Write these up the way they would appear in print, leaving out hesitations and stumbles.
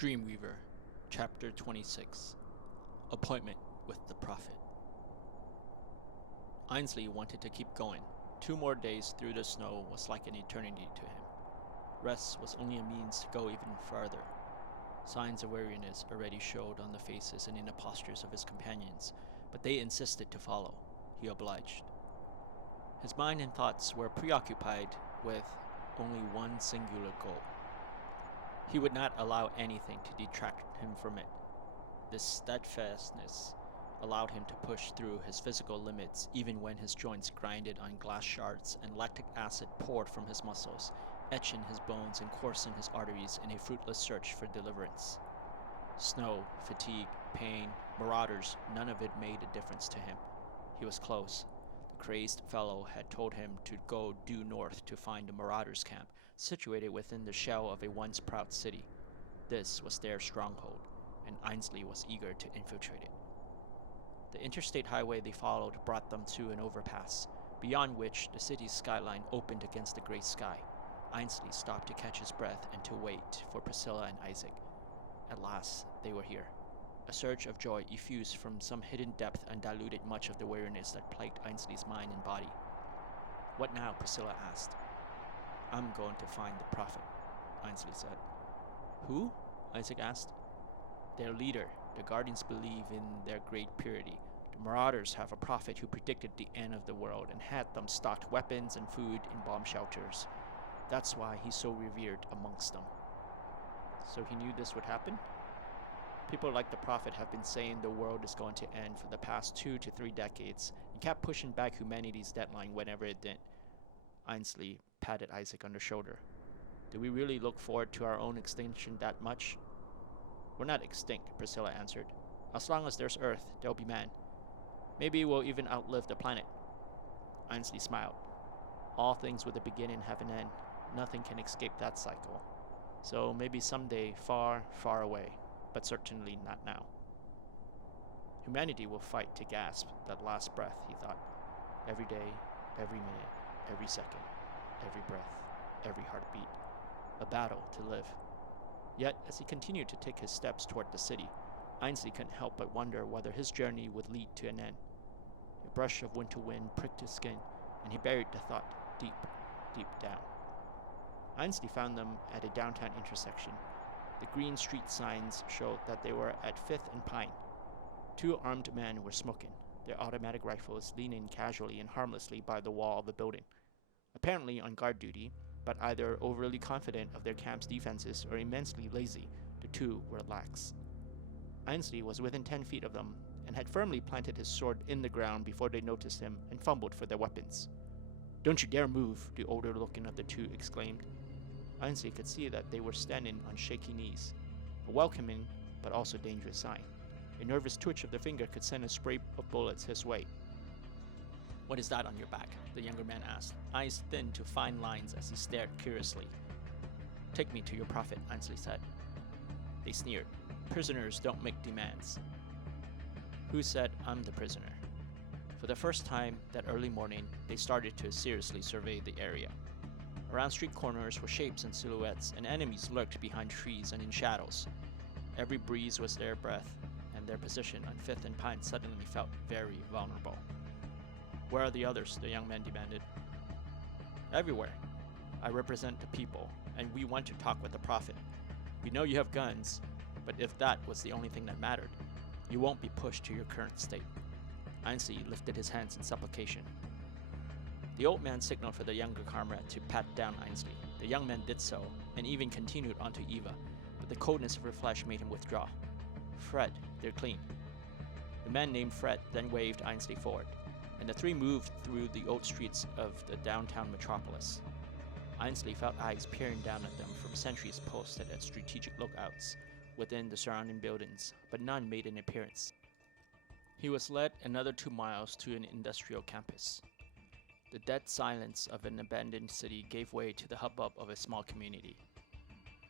Dreamweaver, Chapter 26 Appointment with the Prophet. Ainsley wanted to keep going. 2 more days through the snow was like an eternity to him. Rest was only a means to go even farther. Signs of weariness already showed on the faces and in the postures of his companions, but they insisted to follow. He obliged. His mind and thoughts were preoccupied with only one singular goal. He would not allow anything to detract him from it. This steadfastness allowed him to push through his physical limits even when his joints grinded on glass shards and lactic acid poured from his muscles, etching his bones and coursing his arteries in a fruitless search for deliverance. Snow, fatigue, pain, marauders, none of it made a difference to him. He was close. The crazed fellow had told him to go due north to find the Marauders' camp, situated within the shell of a once proud city. This was their stronghold, and Ainsley was eager to infiltrate it. The interstate highway they followed brought them to an overpass, beyond which the city's skyline opened against the gray sky. Ainsley stopped to catch his breath and to wait for Priscilla and Isaac. At last, they were here. A surge of joy effused from some hidden depth and diluted much of the weariness that plagued Ainsley's mind and body. "What now?" Priscilla asked. "I'm going to find the prophet," Ainsley said. "Who?" Isaac asked. "Their leader. The Guardians believe in their great purity. The Marauders have a prophet who predicted the end of the world and had them stocked weapons and food in bomb shelters. That's why he's so revered amongst them." "So he knew this would happen?" "People like the prophet have been saying the world is going to end for the past 2 to 3 decades and kept pushing back humanity's deadline whenever it did." Ainsley patted Isaac on the shoulder. "Do we really look forward to our own extinction that much?" "We're not extinct," Priscilla answered. "As long as there's Earth, there'll be man. Maybe we'll even outlive the planet." Ainsley smiled. "All things with a beginning have an end. Nothing can escape that cycle. So maybe someday, far, far away, but certainly not now. Humanity will fight to gasp that last breath," he thought. "Every day, every minute, every second, every breath, every heartbeat. A battle to live." Yet, as he continued to take his steps toward the city, Ainsley couldn't help but wonder whether his journey would lead to an end. A brush of winter wind pricked his skin, and he buried the thought deep, deep down. Ainsley found them at a downtown intersection. The green street signs showed that they were at 5th and Pine. 2 armed men were smoking, their automatic rifles leaning casually and harmlessly by the wall of the building. Apparently on guard duty, but either overly confident of their camp's defenses or immensely lazy, the 2 were lax. Ainsley was within 10 feet of them and had firmly planted his sword in the ground before they noticed him and fumbled for their weapons. "Don't you dare move," the older-looking of the 2 exclaimed. Ainsley could see that they were standing on shaky knees, a welcoming but also dangerous sign. A nervous twitch of the finger could send a spray of bullets his way. "What is that on your back?" the younger man asked, eyes thin to fine lines as he stared curiously. "Take me to your prophet," Ainsley said. They sneered. "Prisoners don't make demands." "Who said I'm the prisoner?" For the first time that early morning, they started to seriously survey the area. Around street corners were shapes and silhouettes, and enemies lurked behind trees and in shadows. Every breeze was their breath, and their position on 5th and Pine suddenly felt very vulnerable. "Where are the others?" the young man demanded. "Everywhere. I represent the people, and we want to talk with the prophet. We know you have guns, but if that was the only thing that mattered, you won't be pushed to your current state." Ainsley lifted his hands in supplication. The old man signaled for the younger comrade to pat down Ainsley. The young man did so, and even continued on to Eva, but the coldness of her flesh made him withdraw. "Fred, they're clean." The man named Fred then waved Ainsley forward, and the 3 moved through the old streets of the downtown metropolis. Ainsley felt eyes peering down at them from sentries posted at strategic lookouts within the surrounding buildings, but none made an appearance. He was led another 2 miles to an industrial campus. The dead silence of an abandoned city gave way to the hubbub of a small community.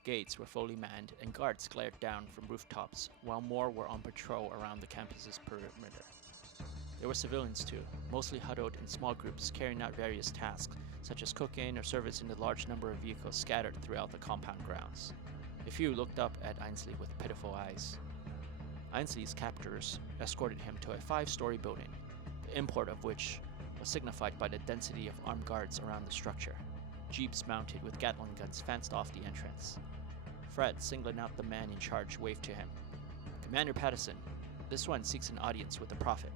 Gates were fully manned, and guards glared down from rooftops, while more were on patrol around the campus's perimeter. There were civilians too, mostly huddled in small groups carrying out various tasks, such as cooking or servicing the large number of vehicles scattered throughout the compound grounds. A few looked up at Ainsley with pitiful eyes. Ainsley's captors escorted him to a 5-story building, the import of which was signified by the density of armed guards around the structure. Jeeps mounted with Gatling guns fenced off the entrance. Fred, singling out the man in charge, waved to him. "Commander Patterson, this one seeks an audience with the Prophet."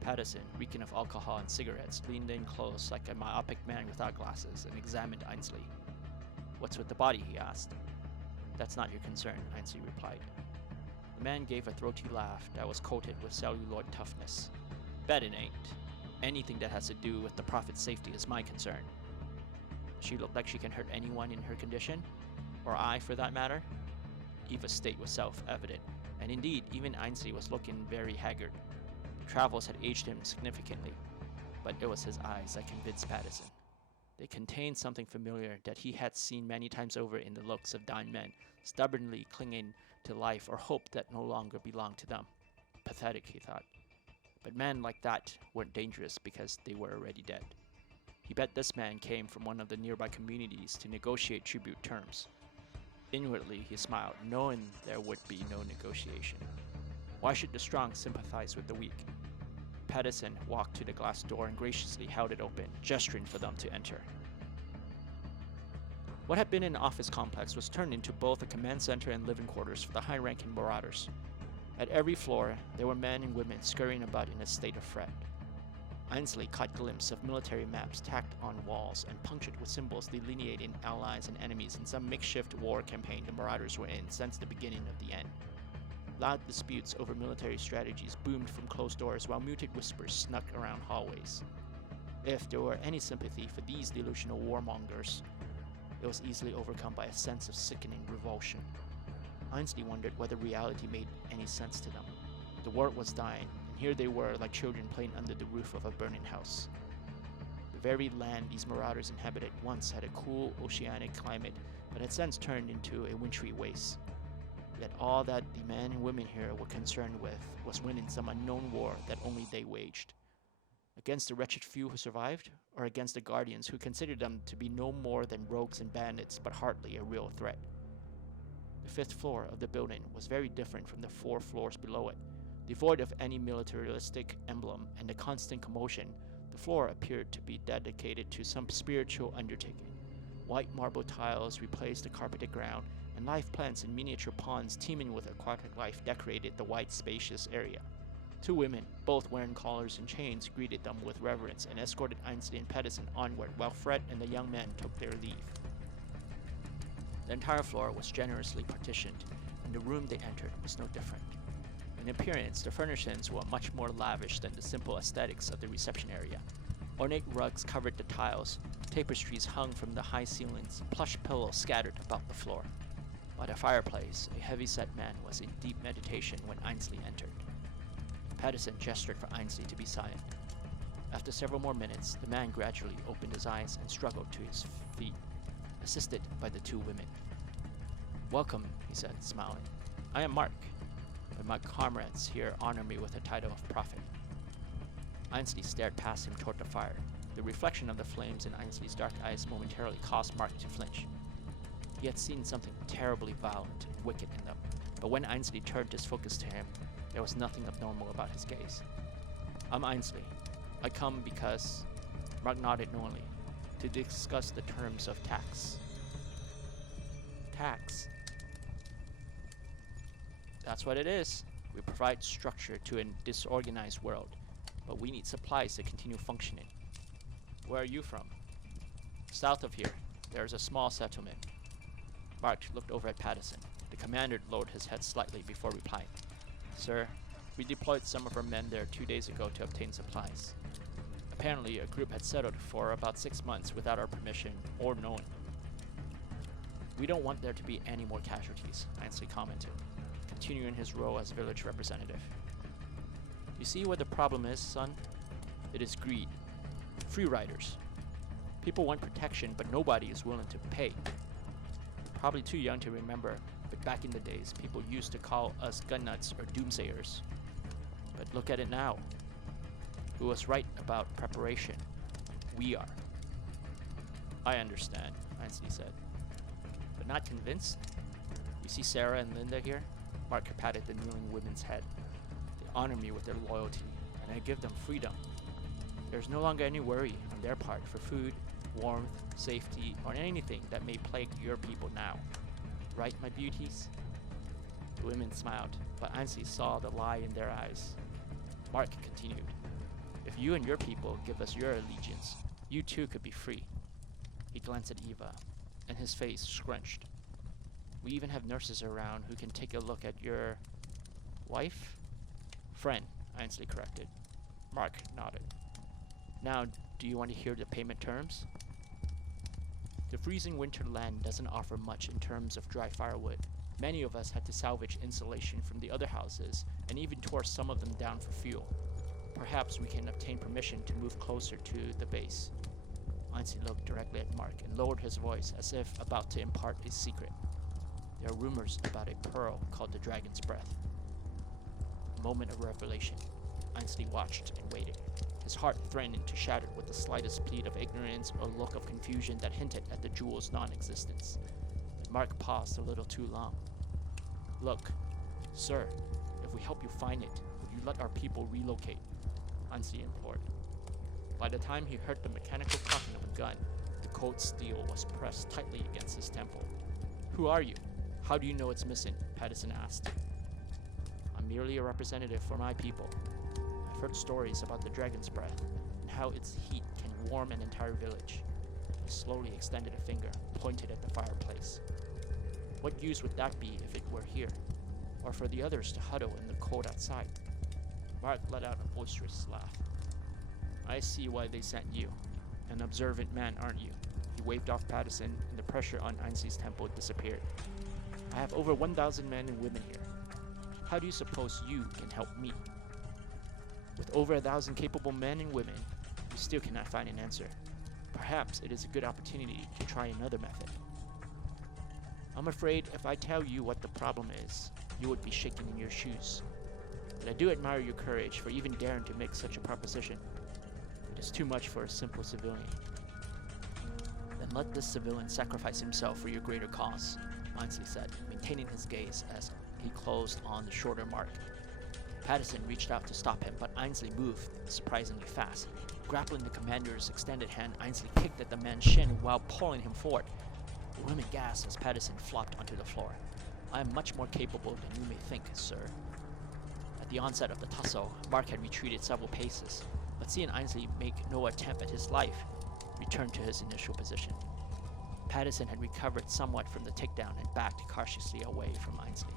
Patterson, reeking of alcohol and cigarettes, leaned in close like a myopic man without glasses and examined Ainsley. "What's with the body?" he asked. "That's not your concern," Ainsley replied. The man gave a throaty laugh that was coated with celluloid toughness. "Bet it ain't. Anything that has to do with the Prophet's safety is my concern." "Does she look like she can hurt anyone in her condition? Or I, for that matter?" Eva's state was self-evident, and indeed, even Ainsley was looking very haggard. Travels had aged him significantly, but it was his eyes that convinced Patterson. They contained something familiar that he had seen many times over in the looks of dying men, stubbornly clinging to life or hope that no longer belonged to them. Pathetic, he thought. But men like that weren't dangerous because they were already dead. He bet this man came from one of the nearby communities to negotiate tribute terms. Inwardly, he smiled, knowing there would be no negotiation. Why should the strong sympathize with the weak? Patterson walked to the glass door and graciously held it open, gesturing for them to enter. What had been an office complex was turned into both a command center and living quarters for the high-ranking Marauders. At every floor, there were men and women scurrying about in a state of fret. Ainsley caught glimpses of military maps tacked on walls and punctured with symbols delineating allies and enemies in some makeshift war campaign the Marauders were in since the beginning of the end. Loud disputes over military strategies boomed from closed doors while muted whispers snuck around hallways. If there were any sympathy for these delusional warmongers, it was easily overcome by a sense of sickening revulsion. Ainsley wondered whether reality made any sense to them. The world was dying, and here they were like children playing under the roof of a burning house. The very land these Marauders inhabited once had a cool oceanic climate, but had since turned into a wintry waste. Yet all that the men and women here were concerned with was winning some unknown war that only they waged. Against the wretched few who survived, or against the Guardians who considered them to be no more than rogues and bandits, but hardly a real threat. The 5th floor of the building was very different from the 4 floors below it. Devoid of any militaristic emblem and the constant commotion, the floor appeared to be dedicated to some spiritual undertaking. White marble tiles replaced the carpeted ground, and live plants and miniature ponds teeming with aquatic life decorated the wide, spacious area. 2 women, both wearing collars and chains, greeted them with reverence and escorted Ainsley and Patterson onward while Fred and the young man took their leave. The entire floor was generously partitioned, and the room they entered was no different. In appearance, the furnishings were much more lavish than the simple aesthetics of the reception area. Ornate rugs covered the tiles, tapestries hung from the high ceilings, plush pillows scattered about the floor. By the fireplace, a heavy-set man was in deep meditation when Ainsley entered. Patterson gestured for Ainsley to be silent. After several more minutes, the man gradually opened his eyes and struggled to his feet, assisted by the 2 women. "Welcome," he said, smiling. "I am Mark, but my comrades here honor me with the title of Prophet." Ainsley stared past him toward the fire. The reflection of the flames in Ainsley's dark eyes momentarily caused Mark to flinch. He had seen something terribly violent and wicked in them, but when Ainsley turned his focus to him, there was nothing abnormal about his gaze. "I'm Ainsley. I come because," Mark nodded knowingly, "to discuss the terms of tax." "Tax?" "That's what it is. We provide structure to a disorganized world, but we need supplies to continue functioning." "Where are you from?" "South of here. There is a small settlement." Mark looked over at Patterson. The commander lowered his head slightly before replying. "Sir, we deployed some of our men there 2 days ago to obtain supplies. Apparently, a group had settled for about 6 months without our permission or knowing. We don't want there to be any more casualties," Ainsley commented, continuing his role as village representative. "You see what the problem is, son? It is greed. Free riders. People want protection, but nobody is willing to pay. Probably too young to remember, but back in the days, people used to call us gun nuts or doomsayers. But look at it now. Who was right about preparation? We are." "I understand," Ainsley said. "But not convinced?" You see Sarah and Linda here? Mark patted the kneeling woman's head. They honor me with their loyalty, and I give them freedom. There's no longer any worry on their part for food, warmth, safety, or anything that may plague your people now. Right, my beauties? The women smiled, but Ainsley saw the lie in their eyes. Mark continued, if you and your people give us your allegiance, you too could be free. He glanced at Eva, and his face scrunched. We even have nurses around who can take a look at your... wife? Friend, Ainsley corrected. Mark nodded. Now, do you want to hear the payment terms? The freezing winter land doesn't offer much in terms of dry firewood. Many of us had to salvage insulation from the other houses and even tore some of them down for fuel. Perhaps we can obtain permission to move closer to the base. Ainsley looked directly at Mark and lowered his voice as if about to impart a secret. There are rumors about a pearl called the Dragon's Breath. A moment of revelation. Ainsley watched and waited. His heart threatened to shatter with the slightest plead of ignorance or look of confusion that hinted at the jewel's non-existence. But Mark paused a little too long. Look, sir, if we help you find it, would you let our people relocate? Ainsley implored. By the time he heard the mechanical cocking of a gun, the cold steel was pressed tightly against his temple. Who are you? How do you know it's missing? Patterson asked. I'm merely a representative for my people. I've heard stories about the Dragon's Breath and how its heat can warm an entire village. He slowly extended a finger, pointed at the fireplace. What use would that be if it were here? Or for the others to huddle in the cold outside? Mark let out a boisterous laugh. I see why they sent you. An observant man, aren't you? He waved off Patterson, and the pressure on Ainsley's temple disappeared. I have over 1,000 men and women here. How do you suppose you can help me? With over 1,000 capable men and women, you still cannot find an answer. Perhaps it is a good opportunity to try another method. I'm afraid if I tell you what the problem is, you would be shaking in your shoes. But I do admire your courage for even daring to make such a proposition. It is too much for a simple civilian. Then let this civilian sacrifice himself for your greater cause, Ainsley said, maintaining his gaze as he closed on the shorter Mark. Patterson reached out to stop him, but Ainsley moved surprisingly fast. Grappling the commander's extended hand, Ainsley kicked at the man's shin while pulling him forward. The women gasped as Patterson flopped onto the floor. I am much more capable than you may think, sir. At the onset of the tussle, Mark had retreated several paces, but seeing Ainsley make no attempt at his life, returned to his initial position. Patterson had recovered somewhat from the takedown and backed cautiously away from Ainsley.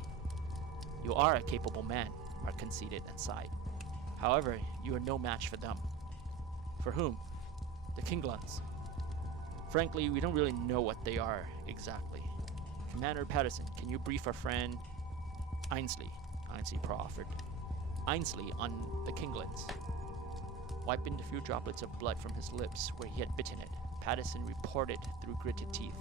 You are a capable man, Mark conceded and sighed. However, you are no match for them. For whom? The Kinglans. Frankly, we don't really know what they are exactly. Commander Patterson, can you brief our friend Ainsley proffered. Ainsley on the Kinglans. Wiping the few droplets of blood from his lips where he had bitten it, Patterson reported through gritted teeth.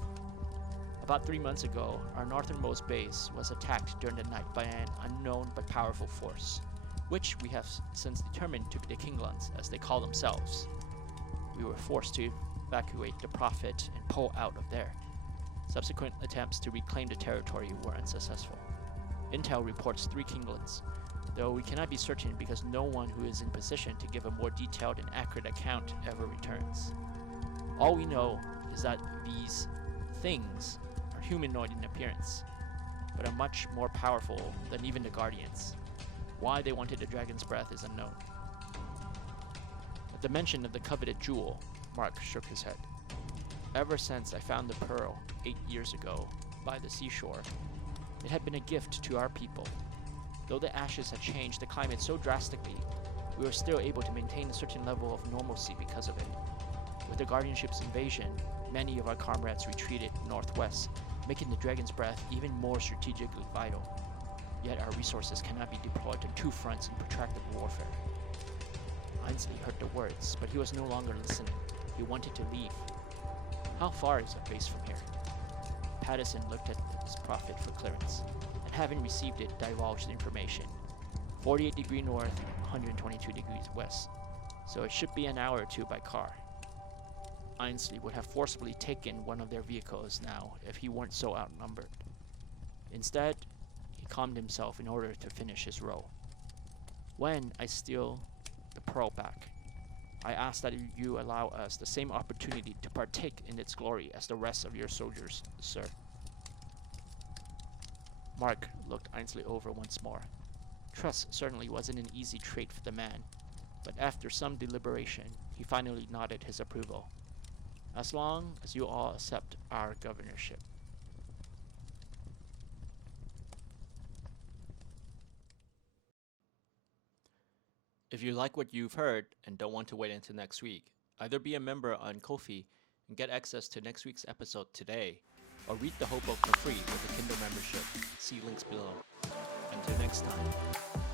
About 3 months ago, our northernmost base was attacked during the night by an unknown but powerful force, which we have since determined to be the Kinglans, as they call themselves. We were forced to evacuate the Prophet and pull out of there. Subsequent attempts to reclaim the territory were unsuccessful. Intel reports 3 Kinglans, though we cannot be certain because no one who is in position to give a more detailed and accurate account ever returns. All we know is that these things are humanoid in appearance, but are much more powerful than even the Guardians. Why they wanted the Dragon's Breath is unknown. At the mention of the coveted jewel, Mark shook his head. Ever since I found the pearl 8 years ago by the seashore, it had been a gift to our people. Though the ashes had changed the climate so drastically, we were still able to maintain a certain level of normalcy because of it. With the Guardianship's invasion, many of our comrades retreated northwest, making the Dragon's Breath even more strategically vital. Yet our resources cannot be deployed on 2 fronts in protracted warfare. Ainsley heard the words, but he was no longer listening. He wanted to leave. How far is the base from here? Patterson looked at his Prophet for clearance, and having received it, divulged the information. 48 degrees north, 122 degrees west, so it should be an hour or 2 by car. Ainsley would have forcibly taken one of their vehicles now if he weren't so outnumbered. Instead, he calmed himself in order to finish his row. When I steal the pearl back, I ask that you allow us the same opportunity to partake in its glory as the rest of your soldiers, sir. Mark looked Ainsley over once more. Trust certainly wasn't an easy trait for the man, but after some deliberation, he finally nodded his approval. As long as you all accept our governorship. If you like what you've heard and don't want to wait until next week, either be a member on Ko-fi and get access to next week's episode today, or read the whole book for free with a Kindle membership. See links below. Until next time.